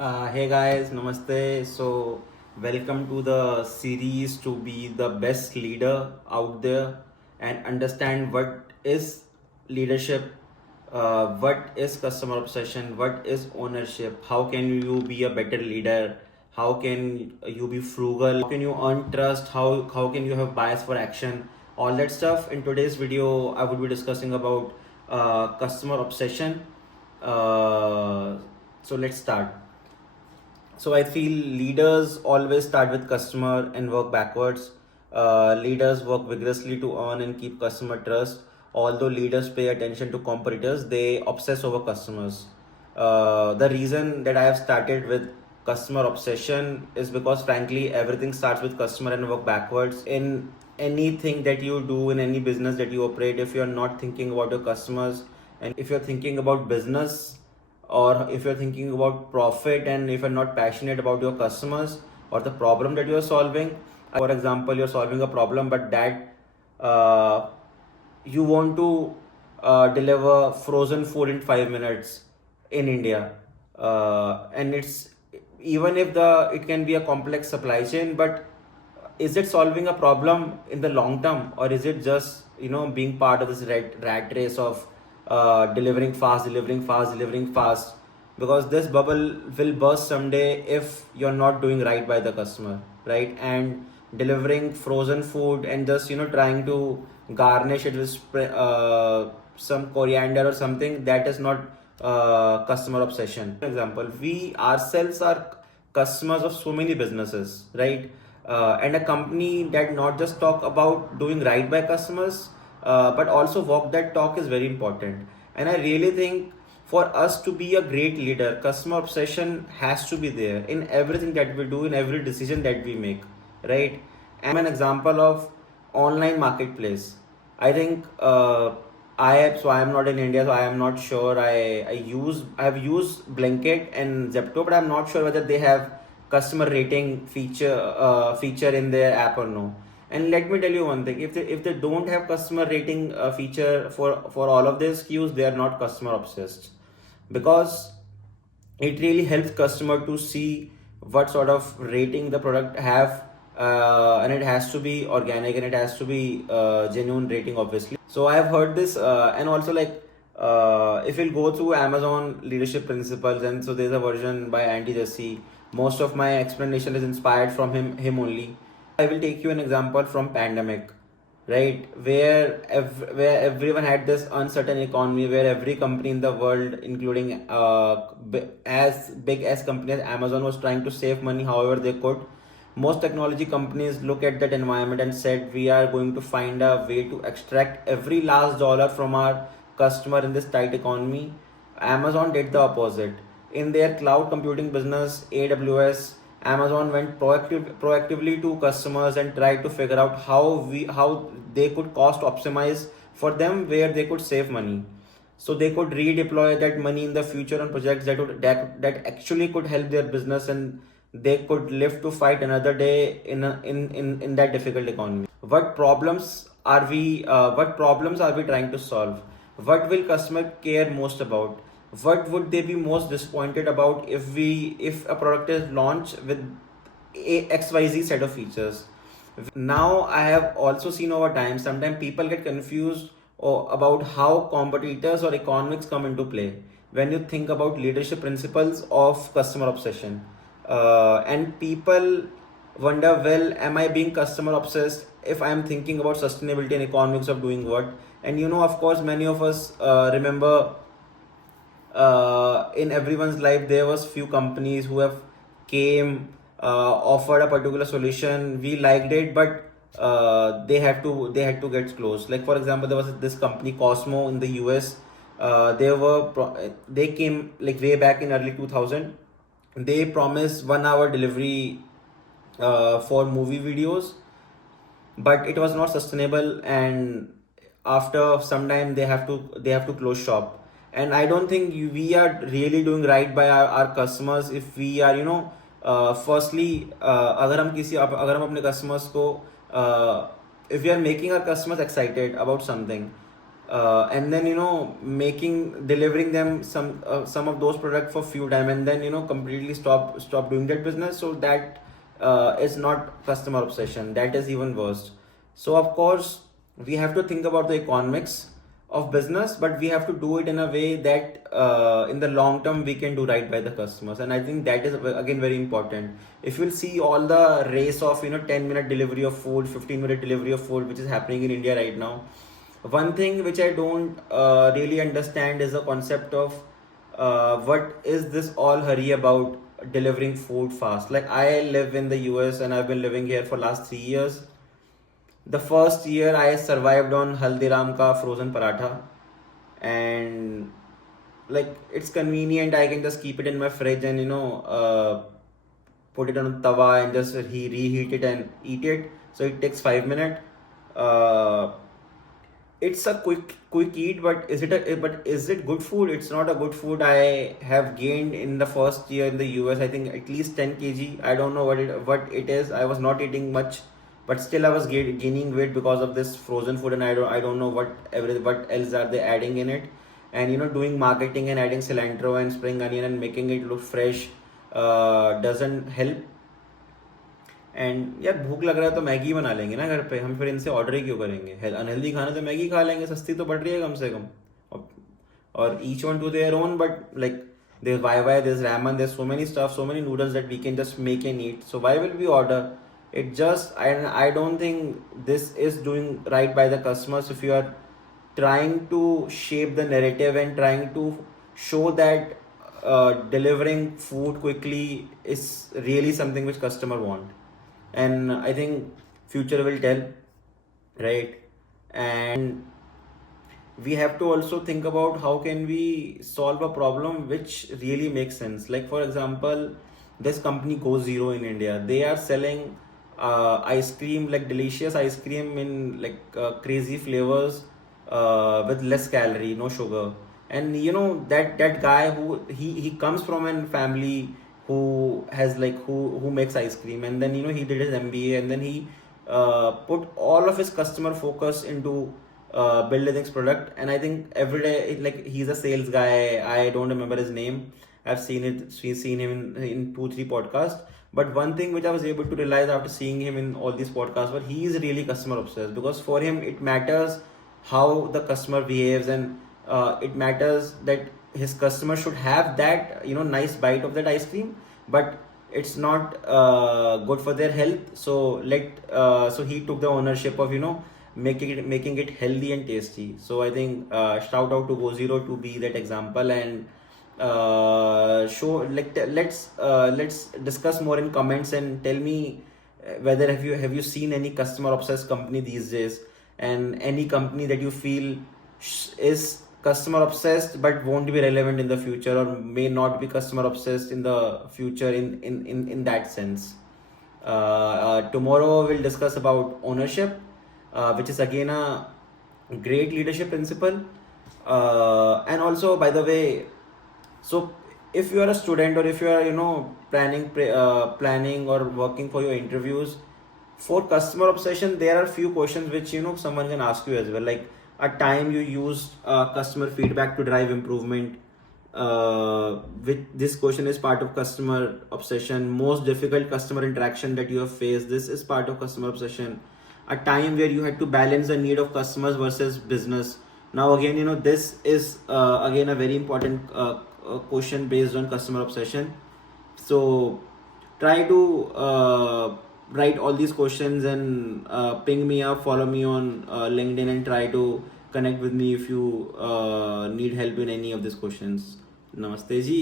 Hey guys, namaste. So, welcome to the series to be the best leader out there and understand what is leadership, what is customer obsession, what is ownership, how can you be a better leader, how can you be frugal, how can you earn trust, how can you have bias for action, all that stuff. In today's video, I would be discussing about customer obsession. So, let's start. So I feel leaders always start with customer and work backwards. Leaders work vigorously to earn and keep customer trust. Although leaders pay attention to competitors, they obsess over customers. The reason that I have started with customer obsession is because frankly everything starts with customer and work backwards. In anything that you do, in any business that you operate, if you're not thinking about your customers and if you're thinking about business, or if you're thinking about profit and if you're not passionate about your customers or the problem that you're solving, for example you're solving a problem but that uh, you want to deliver frozen food in 5 minutes in India, and it's even if the it can be a complex supply chain, but is it solving a problem in the long term, or is it just being part of this rat race of delivering fast, because this bubble will burst someday if you're not doing right by the customer, right? And delivering frozen food and just trying to garnish it with some coriander or something, that is not customer obsession. For example, we ourselves are customers of so many businesses, right? And a company that not just talk about doing right by customers, but also walk that talk is very important. And I really think for us to be a great leader, customer obsession has to be there in everything that we do, in every decision that we make, right? I'm an example of online marketplace. I think I am not in India, so I am not sure. I have used Blanket and Zepto, but I'm not sure whether they have customer rating feature in their app or no. And let me tell you one thing: if they don't have customer rating feature for all of their SKUs, they are not customer obsessed, because it really helps customer to see what sort of rating the product have, and it has to be organic and it has to be genuine rating, obviously. So I have heard this, and also like if you'll go through Amazon leadership principles, and so there's a version by Andy Jassy. Most of my explanation is inspired from him only. I will take you an example from pandemic, right? Where everyone had this uncertain economy, where every company in the world, including as big as company as Amazon, was trying to save money however they could. Most technology companies look at that environment and said, we are going to find a way to extract every last dollar from our customer in this tight economy. Amazon did the opposite. In their cloud computing business, AWS, Amazon went proactively to customers and tried to figure out how they could cost optimize for them, where they could save money, so they could redeploy that money in the future on projects that actually could help their business, and they could live to fight another day in that difficult economy. What problems are we trying to solve? What will customer care most about? What would they be most disappointed about if a product is launched with a XYZ set of features? Now I have also seen over time sometimes people get confused about how competitors or economics come into play when you think about leadership principles of customer obsession. And people wonder, well, am I being customer obsessed if I am thinking about sustainability and economics of doing what? And of course, many of us remember in everyone's life there was few companies who have came, offered a particular solution, we liked it, but they had to get closed. Like for example, there was this company Cosmo in the US. They came like way back in early 2000. They promised 1 hour delivery for movie videos, but it was not sustainable, and after some time they have to close shop. And I don't think we are really doing right by our customers if we are firstly अगर हम अपने customers को if we are making our customers excited about something, and then delivering them some of those products for few time, and then completely stop doing that business. So that is not customer obsession, that is even worse. So of course we have to think about the economics of business, but we have to do it in a way that in the long term we can do right by the customers. And I think that is again very important. If you'll see all the race of 10-minute delivery of food, 15-minute delivery of food, which is happening in India right now, one thing which I don't really understand is the concept of what is this all hurry about delivering food fast. Like, I live in the US and I've been living here for last 3 years. The first year I survived on Haldiram ka frozen paratha, and like, it's convenient. I can just keep it in my fridge and put it on tawa and just reheat it and eat it. So it takes 5 minutes. Uh, it's a quick eat, but is it good food? It's not a good food. I have gained in the first year in the US, I think at least 10 kg. I don't know what it is. I was not eating much, but still I was gaining weight because of this frozen food, and I don't know what else are they adding in it. And doing marketing and adding cilantro and spring onion and making it look fresh doesn't help. And यार भूख लग रहा है तो Maggi बना लेंगे ना घर पे, हम फिर इनसे ऑर्डर ही क्यों करेंगे? अनहेल्दी खाना तो मैगी खा लेंगे, सस्ती तो पड़ रही है कम से कम. और each one to their own, but like there's YY, there's ramen, there's so many stuff, so many noodles that we can just make and eat. So why will we order? It just, I don't think this is doing right by the customers. If you are trying to shape the narrative and trying to show that delivering food quickly is really something which customer want, and I think future will tell, right? And we have to also think about how can we solve a problem which really makes sense. Like, for example, this company Go Zero in India, they are selling ice cream, like delicious ice cream in like crazy flavors with less calorie, no sugar. And that guy, who he comes from a family who has like who makes ice cream, and then he did his MBA, and then he put all of his customer focus into building this product. And I think every day, like, he's a sales guy. I don't remember his name. I've seen him in 2-3 podcasts. But one thing which I was able to realize after seeing him in all these podcasts was he is really customer obsessed, because for him it matters how the customer behaves, and it matters that his customer should have that nice bite of that ice cream, but it's not good for their health. So so he took the ownership of making it healthy and tasty. So I think shout out to Go Zero to be that example, and show, like, let's discuss more in comments and tell me whether have you seen any customer obsessed company these days, and any company that you feel is customer obsessed but won't be relevant in the future, or may not be customer obsessed in the future in that sense. Tomorrow we'll discuss about ownership, which is again a great leadership principle. And also, by the way, so if you are a student, or if you are planning or working for your interviews, for customer obsession there are few questions which someone can ask you as well, like a time you used customer feedback to drive improvement. With this question is part of customer obsession. Most difficult customer interaction that you have faced, this is part of customer obsession. A time where you had to balance the need of customers versus business. Now again, this is again a very important question based on customer obsession. So try to write all these questions and ping me up, follow me on LinkedIn, and try to connect with me if you need help in any of these questions. Namaste ji.